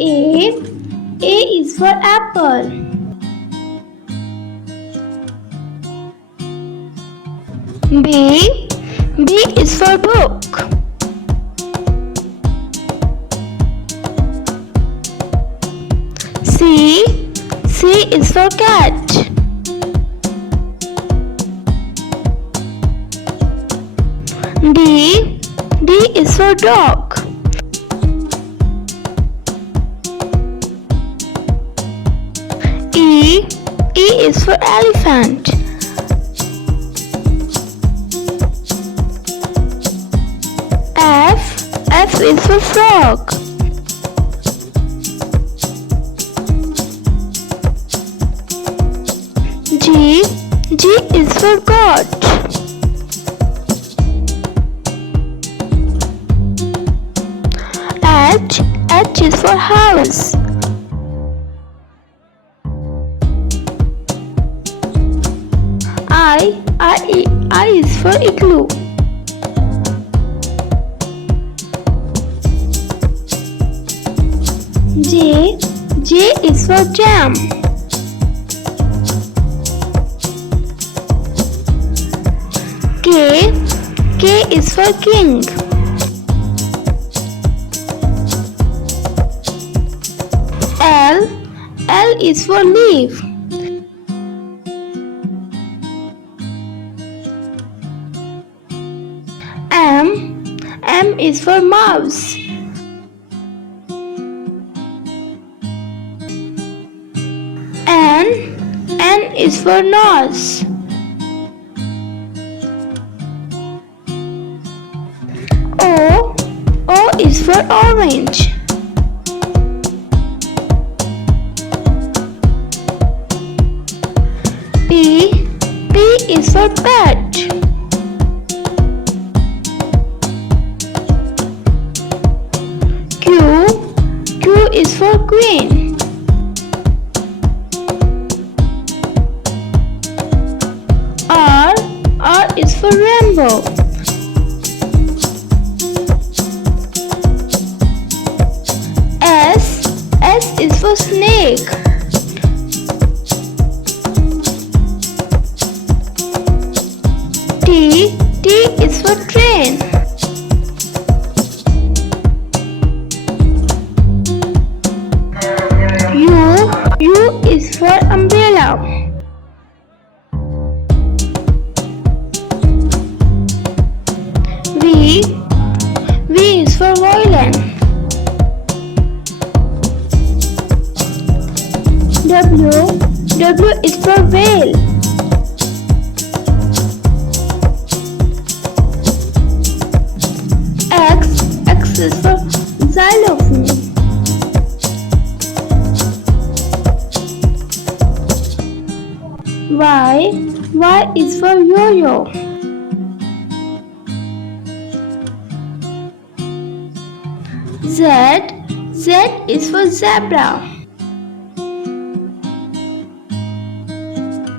A is for apple. B is for book. C is for cat. D is for dog. E is for elephant. F is for frog. G is for goat. H is for house. I is for igloo. J is for jam. K is for king. L is for leaf. M is for mouse. N is for nose. O is for orange. P is for pet. Q is for queen. R is for rainbow. S is for snake. T is for train. U is for umbrella. V is for violin. W is for whale. X is for xylophone. Y is for yo-yo. Z is for zebra.